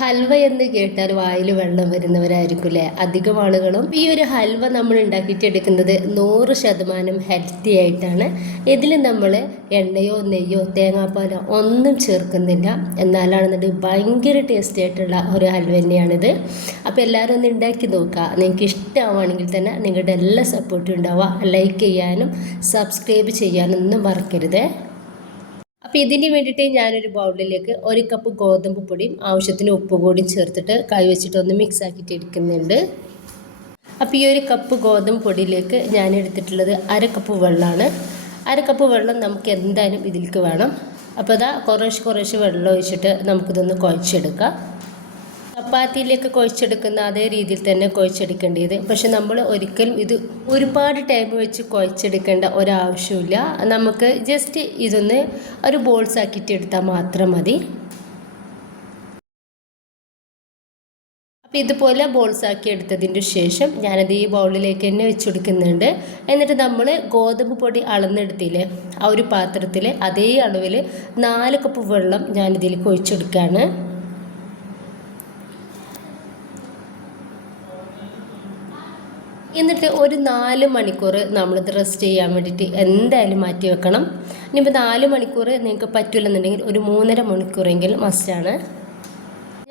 ഹൽവ എന്ന് കേട്ടാൽ വായിൽ വെള്ളം വരുന്നവരായിരിക്കില്ലേ അധികം ആളുകളും. ഈ ഒരു ഹൽവ നമ്മൾ ഉണ്ടാക്കിയിട്ടെടുക്കുന്നത് 100% ഹെൽത്തി ആയിട്ടാണ്. ഇതിൽ നമ്മൾ എണ്ണയോ നെയ്യോ തേങ്ങാപ്പാലോ ഒന്നും ചേർക്കുന്നില്ല. എന്നാലാണെന്നത് ഭയങ്കര ടേസ്റ്റി ആയിട്ടുള്ള ഒരു ഹൽവ തന്നെയാണിത്. അപ്പോൾ എല്ലാവരും ഒന്ന് ഉണ്ടാക്കി നോക്കുക. നിങ്ങൾക്ക് ഇഷ്ടമാണെങ്കിൽ തന്നെ നിങ്ങളുടെ എല്ലാ സപ്പോർട്ടും ഉണ്ടാവുക. ലൈക്ക് ചെയ്യാനും സബ്സ്ക്രൈബ് ചെയ്യാനും ഒന്നും മറക്കരുത്. അപ്പോൾ ഇതിന് വേണ്ടിയിട്ട് ഞാനൊരു ബൗളിലേക്ക് 1 കപ്പ് ഗോതമ്പ് പൊടിയും ആവശ്യത്തിന് ഉപ്പ് കൂടിയും ചേർത്തിട്ട് കൈ വെച്ചിട്ട് ഒന്ന് മിക്സ് ആക്കിയിട്ട് എടുക്കുന്നുണ്ട്. അപ്പോൾ ഈ 1 കപ്പ് ഗോതമ്പ് പൊടിയിലേക്ക് ഞാൻ എടുത്തിട്ടുള്ളത് 1/2 കപ്പ് വെള്ളമാണ്. 1/2 കപ്പ് വെള്ളം നമുക്ക് എന്തായാലും ഇതിലേക്ക് വേണം. അപ്പോൾ അതാ കുറേശ്ശെ വെള്ളം ഒഴിച്ചിട്ട് നമുക്കിതൊന്ന് കുഴച്ചെടുക്കാം. ചപ്പാത്തിയിലേക്ക് കുഴച്ചെടുക്കുന്ന അതേ രീതിയിൽ തന്നെ കുഴച്ചെടുക്കേണ്ടത്. പക്ഷെ നമ്മൾ ഒരിക്കലും ഇത് ഒരുപാട് ടൈം വെച്ച് കുഴച്ചെടുക്കേണ്ട ഒരാവശ്യമില്ല. നമുക്ക് ജസ്റ്റ് ഇതൊന്ന് ഒരു ബോൾസ് ആക്കിയിട്ട് എടുത്താൽ മാത്രം മതി. അപ്പോൾ ഇതുപോലെ ബോൾസ് ആക്കി എടുത്തതിൻ്റെ ശേഷം ഞാനത് ഈ ബൗളിലേക്ക് തന്നെ വെച്ച് കൊടുക്കുന്നുണ്ട്. എന്നിട്ട് നമ്മൾ ഗോതമ്പ് പൊടി അളന്നെടുത്തില്ലേ ആ ഒരു പാത്രത്തിൽ അതേ അളവിൽ 4 കപ്പ് വെള്ളം ഞാനിതിലേക്ക് ഒഴിച്ചെടുക്കുകയാണ്. എന്നിട്ട് ഒരു 4 മണിക്കൂർ നമ്മളിത് റെസ്റ്റ് ചെയ്യാൻ വേണ്ടിയിട്ട് എന്തായാലും മാറ്റി വെക്കണം. ഇനിയിപ്പോൾ 4 മണിക്കൂർ നിങ്ങൾക്ക് പറ്റില്ലെന്നുണ്ടെങ്കിൽ ഒരു 3.5 മണിക്കൂറെങ്കിലും മസ്റ്റാണ്.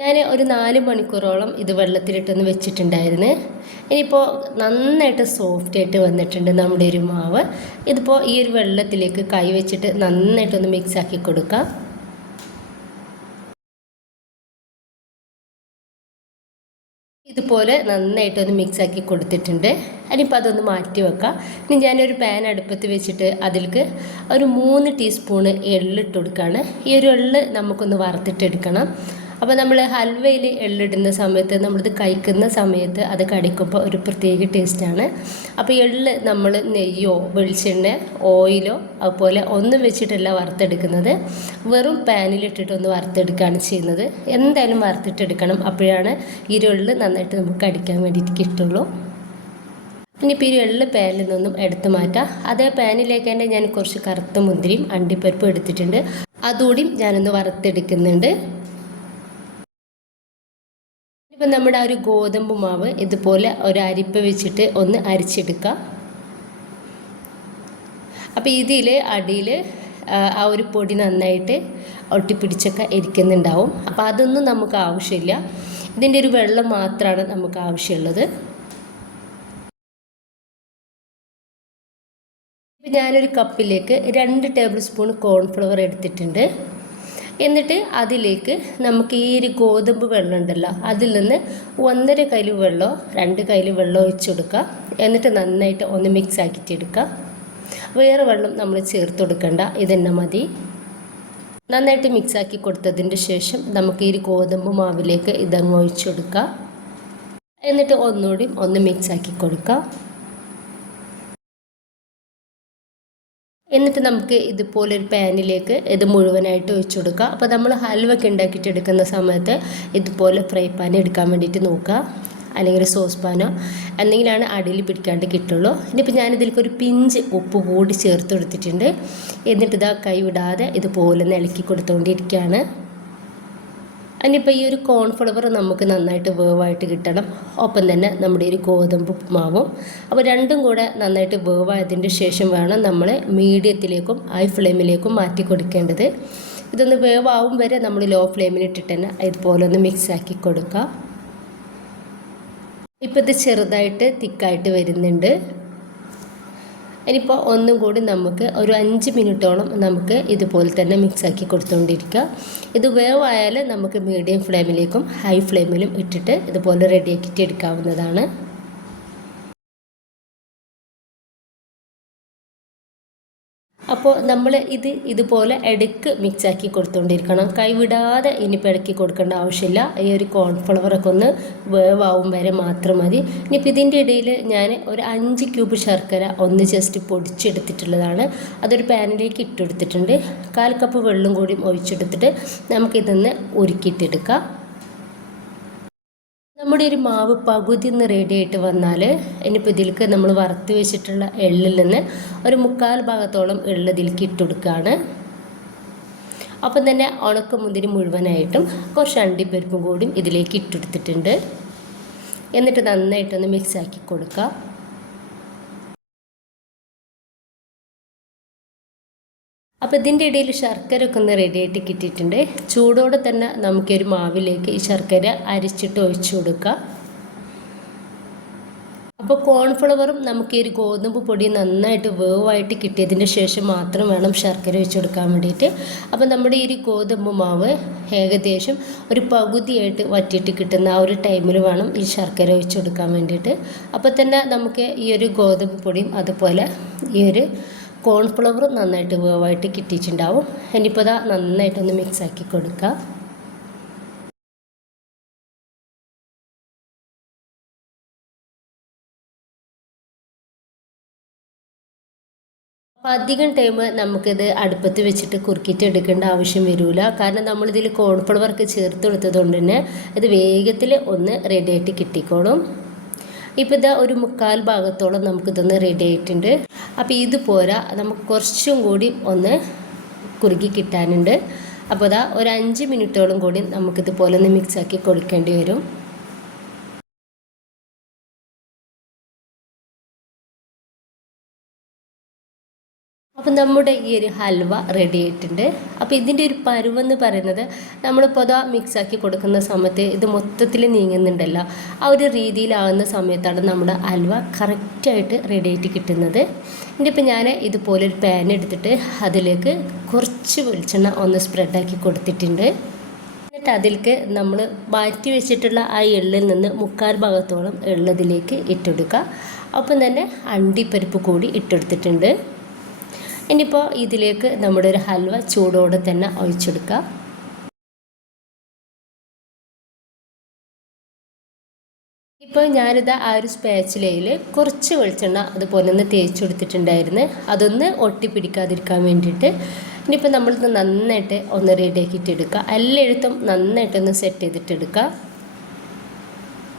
ഞാൻ ഒരു 4 മണിക്കൂറോളം ഇത് വെള്ളത്തിലിട്ടൊന്ന് വെച്ചിട്ടുണ്ടായിരുന്നു. ഇനിയിപ്പോൾ നന്നായിട്ട് സോഫ്റ്റായിട്ട് വന്നിട്ടുണ്ട് നമ്മുടെ ഒരു മാവ്. ഇതിപ്പോൾ ഈ ഒരു വെള്ളത്തിലേക്ക് കൈ വെച്ചിട്ട് നന്നായിട്ടൊന്ന് മിക്സ് ആക്കി കൊടുക്കാം. ഇതുപോലെ നന്നായിട്ടൊന്ന് മിക്സ് ആക്കി കൊടുത്തിട്ടുണ്ട്. ഇനിയിപ്പോൾ അതൊന്ന് മാറ്റി വെക്കാം. ഇനി ഞാനൊരു പാൻ അടുപ്പത്ത് വെച്ചിട്ട് അതിലേക്ക് ഒരു 3 ടീസ്പൂണ് എള്ളിട്ട് കൊടുക്കുകയാണ്. ഈ ഒരു എള്ള് നമുക്കൊന്ന് വറുത്തിട്ടെടുക്കണം. അപ്പോൾ നമ്മൾ ഹൽവയിൽ എള്ളിടുന്ന സമയത്ത് നമ്മളിത് കഴിക്കുന്ന സമയത്ത് അത് കടിക്കുമ്പോൾ ഒരു പ്രത്യേക ടേസ്റ്റാണ്. അപ്പോൾ എള്ള് നമ്മൾ നെയ്യോ വെളിച്ചെണ്ണ ഓയിലോ അതുപോലെ ഒന്നും വെച്ചിട്ടല്ല വറുത്തെടുക്കുന്നത്. വെറും പാനിലിട്ടിട്ടൊന്ന് വറുത്തെടുക്കുകയാണ് ചെയ്യുന്നത്. എന്തായാലും വറുത്തിട്ടെടുക്കണം. അപ്പോഴാണ് ഈ എള്ള് നന്നായിട്ട് നമുക്ക് കടിക്കാൻ വേണ്ടിയിട്ട് കിട്ടുള്ളൂ. ഇനിയിപ്പോൾ ഈ എള്ള് പാനിൽ നിന്നും എടുത്ത് മാറ്റാം. അതേ പാനിലേക്ക് തന്നെ ഞാൻ കുറച്ച് കറുത്ത മുന്തിരിയും അണ്ടിപ്പരിപ്പും എടുത്തിട്ടുണ്ട്. അതുകൂടിയും ഞാനൊന്ന് വറുത്തെടുക്കുന്നുണ്ട്. ഇപ്പം നമ്മുടെ ആ ഒരു ഗോതമ്പ് മാവ് ഇതുപോലെ ഒരു അരിപ്പ വെച്ചിട്ട് ഒന്ന് അരിച്ചെടുക്കുക. അപ്പോൾ ഇതിൽ അടിയിൽ ആ ഒരു പൊടി നന്നായിട്ട് ഒട്ടിപ്പിടിച്ചൊക്കെ ഇരിക്കുന്നുണ്ടാവും. അപ്പോൾ അതൊന്നും നമുക്ക് ആവശ്യമില്ല. ഇതിൻ്റെ ഒരു വെള്ളം മാത്രമാണ് നമുക്ക് ആവശ്യമുള്ളത്. ഇപ്പം ഞാനൊരു കപ്പിലേക്ക് 2 ടേബിൾ സ്പൂൺ കോൺഫ്ലവർ എടുത്തിട്ടുണ്ട്. എന്നിട്ട് അതിലേക്ക് നമുക്ക് ഈ ഒരു ഗോതമ്പ് വെള്ളം ഉണ്ടല്ലോ അതിൽ നിന്ന് 1.5 കൈല് വെള്ളമോ 2 കൈല് വെള്ളം ഒഴിച്ച് കൊടുക്കുക. എന്നിട്ട് നന്നായിട്ട് ഒന്ന് മിക്സ് ആക്കിയിട്ട് എടുക്കുക. വേറെ വെള്ളം നമ്മൾ ചേർത്ത് കൊടുക്കണ്ട, ഇതന്നെ മതി. നന്നായിട്ട് മിക്സ് ആക്കി കൊടുത്തതിൻ്റെ ശേഷം നമുക്ക് ഈ ഗോതമ്പ് മാവിലേക്ക് ഇതങ്ങ് ഒഴിച്ച് കൊടുക്കുക. എന്നിട്ട് ഒന്നുകൂടി ഒന്ന് മിക്സ് ആക്കി കൊടുക്കുക. എന്നിട്ട് നമുക്ക് ഇതുപോലൊരു പാനിലേക്ക് ഇത് മുഴുവനായിട്ട് ഒഴിച്ചു കൊടുക്കുക. അപ്പോൾ നമ്മൾ ഹൽവൊക്കെ ഉണ്ടാക്കിയിട്ട് എടുക്കുന്ന സമയത്ത് ഇതുപോലെ ഫ്രൈ പാൻ എടുക്കാൻ വേണ്ടിയിട്ട് നോക്കുക, അല്ലെങ്കിൽ സോസ് പാനോ എന്തെങ്കിലാണ് അടിയിൽ പിടിക്കാണ്ട് കിട്ടുള്ളൂ. ഇനിയിപ്പോൾ ഞാനിതിലേക്ക് ഒരു പിഞ്ച് ഉപ്പ് കൂടി ചേർത്ത് കൊടുത്തിട്ടുണ്ട്. എന്നിട്ട് ഇതാ കൈ വിടാതെ ഇതുപോലെ ഇളക്കി കൊടുത്തുകൊണ്ടിരിക്കുകയാണ്. അതിനിപ്പോൾ ഈ ഒരു കോൺഫ്ലവർ നമുക്ക് നന്നായിട്ട് വേവായിട്ട് കിട്ടണം. ഒപ്പം തന്നെ നമ്മുടെ ഒരു ഗോതമ്പ് മാവും. അപ്പോൾ രണ്ടും കൂടെ നന്നായിട്ട് വേവായതിൻ്റെ ശേഷം വേണം നമ്മൾ മീഡിയത്തിലേക്കും ഹൈ ഫ്ലെയിമിലേക്കും മാറ്റി കൊടുക്കേണ്ടത്. ഇതൊന്ന് വേവാവും വരെ നമ്മൾ ലോ ഫ്ലെയിമിലിട്ടിട്ട് തന്നെ ഇതുപോലെ ഒന്ന് മിക്സ് ആക്കി കൊടുക്കുക. ഇപ്പോൾ ഇത് ചെറുതായിട്ട് തിക്കായിട്ട് വരുന്നുണ്ട്. ഇനിയിപ്പോൾ ഒന്നും കൂടി നമുക്ക് ഒരു 5 മിനിറ്റോളം നമുക്ക് ഇതുപോലെ തന്നെ മിക്സാക്കി കൊടുത്തുകൊണ്ടിരിക്കുക. ഇത് വേവായാൽ നമുക്ക് മീഡിയം ഫ്ലെയിമിലേക്കും ഹൈ ഫ്ലെയിമിലും ഇട്ടിട്ട് ഇതുപോലെ റെഡിയാക്കിയിട്ട് എടുക്കാവുന്നതാണ്. അപ്പോൾ നമ്മൾ ഇതുപോലെ ഇടയ്ക്ക് മിക്സാക്കി കൊടുത്തുകൊണ്ടിരിക്കണം. കൈവിടാതെ ഇനിയിപ്പോൾ ഇടയ്ക്ക് കൊടുക്കേണ്ട ആവശ്യമില്ല. ഈ ഒരു കോൺഫ്ലവറൊക്കെ ഒന്ന് വേവാവും വരെ മാത്രം മതി. ഇനിയിപ്പോൾ ഇതിൻ്റെ ഇടയിൽ ഞാൻ ഒരു 5 ക്യൂബ് ശർക്കര ഒന്ന് ജസ്റ്റ് പൊടിച്ചെടുത്തിട്ടുള്ളതാണ്. അതൊരു പാനിലേക്ക് ഇട്ടെടുത്തിട്ടുണ്ട്. 1/4 കപ്പ് വെള്ളം കൂടി ഒഴിച്ചെടുത്തിട്ട് നമുക്കിതൊന്ന് ഉരുക്കിയിട്ടെടുക്കാം. നമ്മുടെ ഒരു മാവ് പകുതി ഒന്ന് റെഡി ആയിട്ട് വന്നാൽ ഇനിയിപ്പോൾ ഇതിലേക്ക് നമ്മൾ വറുത്ത് വെച്ചിട്ടുള്ള എള്ളിൽ നിന്ന് ഒരു 3/4 ഭാഗത്തോളം എള്ള് ഇതിലേക്ക് ഇട്ട് കൊടുക്കുകയാണ്. അപ്പം തന്നെ ഉണക്കമുന്തിരി മുഴുവനായിട്ടും കുറച്ച് അണ്ടിപ്പരിപ്പും കൂടി ഇതിലേക്ക് ഇട്ടെടുത്തിട്ടുണ്ട്. എന്നിട്ട് നന്നായിട്ടൊന്ന് മിക്സ് ആക്കി കൊടുക്കുക. അപ്പോൾ ഇതിൻ്റെ ഇടയിൽ ശർക്കര ഒക്കെ ഒന്ന് റെഡി ആയിട്ട് കിട്ടിയിട്ടുണ്ട്. ചൂടോടെ തന്നെ നമുക്കൊരു മാവിലേക്ക് ഈ ശർക്കര അരിച്ചിട്ട് ഒഴിച്ചു കൊടുക്കുക. അപ്പോൾ കോൺഫ്ലവറും നമുക്ക് ഈ ഒരു ഗോതമ്പ് പൊടി നന്നായിട്ട് വേവായിട്ട് കിട്ടിയതിന് ശേഷം മാത്രം വേണം ശർക്കര ഒഴിച്ചു കൊടുക്കാൻ വേണ്ടിയിട്ട്. അപ്പോൾ നമ്മുടെ ഈ ഒരു ഗോതമ്പ് മാവ് ഏകദേശം ഒരു പകുതിയായിട്ട് വറ്റിയിട്ട് കിട്ടുന്ന ആ ഒരു ടൈമിൽ വേണം ഈ ശർക്കര ഒഴിച്ചു കൊടുക്കാൻ വേണ്ടിയിട്ട്. അപ്പോൾ തന്നെ നമുക്ക് ഈ ഒരു ഗോതമ്പ് പൊടിയും അതുപോലെ ഈ ഒരു കോൺഫ്ലവറും നന്നായിട്ട് വേവായിട്ട് കിട്ടിയിട്ടുണ്ടാവും. ഇനിയിപ്പോൾ അതാ നന്നായിട്ടൊന്ന് മിക്സ് ആക്കി കൊടുക്കുക. അപ്പോൾ അധികം ടൈം നമുക്കിത് അടുപ്പത്ത് വെച്ചിട്ട് കുറുക്കിയിട്ട് എടുക്കേണ്ട ആവശ്യം വരില്ല. കാരണം നമ്മളിതിൽ കോൺഫ്ലവർക്ക് ചേർത്ത് കൊടുത്തത് കൊണ്ട് തന്നെ ഇത് വേഗത്തിൽ ഒന്ന് റെഡി ആയിട്ട് കിട്ടിക്കോളും. ഇപ്പോൾ ഇതാ ഒരു 1/4 ഭാഗത്തോളം നമുക്കിതൊന്ന് റെഡി ആയിട്ടുണ്ട്. അപ്പോൾ ഇത് പോരാ, നമുക്ക് കുറച്ചും കൂടി ഒന്ന് കുറുക്കി കിട്ടാനുണ്ട്. അപ്പോൾ ഇതാ ഒരു 5 മിനിറ്റോളം കൂടി നമുക്കിതുപോലെ ഒന്ന് മിക്സാക്കി കൊടുക്കേണ്ടി വരും. അപ്പോൾ നമ്മുടെ ഈ ഒരു ഹൽവ റെഡി ആയിട്ടുണ്ട്. അപ്പോൾ ഇതിൻ്റെ ഒരു പരുവെന്ന് പറയുന്നത് നമ്മളിപ്പോൾ അതാ മിക്സാക്കി കൊടുക്കുന്ന സമയത്ത് ഇത് മൊത്തത്തിൽ നീങ്ങുന്നുണ്ടല്ലോ, ആ ഒരു രീതിയിലാവുന്ന സമയത്താണ് നമ്മുടെ ഹൽവ കറക്റ്റായിട്ട് റെഡി ആയിട്ട് കിട്ടുന്നത്. ഇനിയിപ്പോൾ ഞാൻ ഇതുപോലൊരു പാൻ എടുത്തിട്ട് അതിലേക്ക് കുറച്ച് വെളിച്ചെണ്ണ ഒന്ന് സ്പ്രെഡാക്കി കൊടുത്തിട്ടുണ്ട്. എന്നിട്ട് അതിലേക്ക് നമ്മൾ മാറ്റി വെച്ചിട്ടുള്ള ആ എള്ളിൽ നിന്ന് 1/4 ഭാഗത്തോളം എള്ളതിലേക്ക് ഇട്ടെടുക്കുക. അപ്പം തന്നെ അണ്ടിപ്പരിപ്പ് കൂടി ഇട്ടെടുത്തിട്ടുണ്ട്. ഇനിയിപ്പോൾ ഇതിലേക്ക് നമ്മുടെ ഒരു ഹൽവ ചൂടോടെ തന്നെ ഒഴിച്ചെടുക്കുക. ഇപ്പോൾ ഞാനിത് ആ ഒരു സ്പാച്ചിലയിൽ കുറച്ച് വെളിച്ചെണ്ണ അതുപോലെ ഒന്ന് തേച്ച് കൊടുത്തിട്ടുണ്ടായിരുന്നു, അതൊന്ന് ഒട്ടിപ്പിടിക്കാതിരിക്കാൻ വേണ്ടിയിട്ട്. ഇനിയിപ്പോൾ നമ്മളിത് നന്നായിട്ട് ഒന്ന് റെഡിയാക്കിയിട്ടെടുക്കുക. എല്ലായിടത്തും നന്നായിട്ടൊന്ന് സെറ്റ് ചെയ്തിട്ടെടുക്കുക.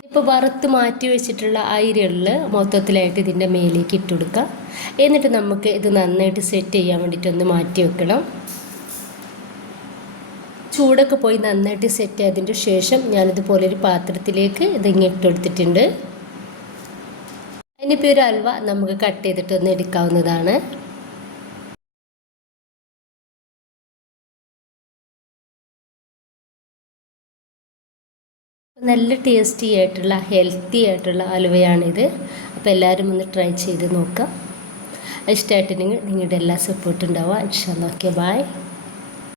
ഇപ്പോൾ വറുത്ത് മാറ്റി വെച്ചിട്ടുള്ള ആ എള്ള് മൊത്തത്തിലായിട്ട് ഇതിൻ്റെ മേലേക്ക് ഇട്ട് കൊടുക്കുക. എന്നിട്ട് നമുക്ക് ഇത് നന്നായിട്ട് സെറ്റ് ചെയ്യാൻ വേണ്ടിയിട്ടൊന്ന് മാറ്റി വെക്കണം. ചൂടൊക്കെ പോയി നന്നായിട്ട് സെറ്റ് ആയതിൻ്റെ ശേഷം ഞാനിതുപോലൊരു പാത്രത്തിലേക്ക് ഇതിങ്ങനെ ഇട്ടെടുത്തിട്ടുണ്ട്. ഇനിയിപ്പോൾ ഒരു ഹൽവ നമുക്ക് കട്ട് ചെയ്തിട്ടൊന്ന് എടുക്കാവുന്നതാണ്. നല്ല ടേസ്റ്റി ആയിട്ടുള്ള ഹെൽത്തി ആയിട്ടുള്ള ഹലുവയാണിത്. അപ്പോൾ എല്ലാവരും ഒന്ന് ട്രൈ ചെയ്ത് നോക്കുക. ഇഷ്ടമായിട്ടുണ്ടെങ്കിൽ നിങ്ങളുടെ എല്ലാ സപ്പോർട്ടും ഉണ്ടാവുക. ഇൻഷാ അല്ലാഹ്. Okay, by.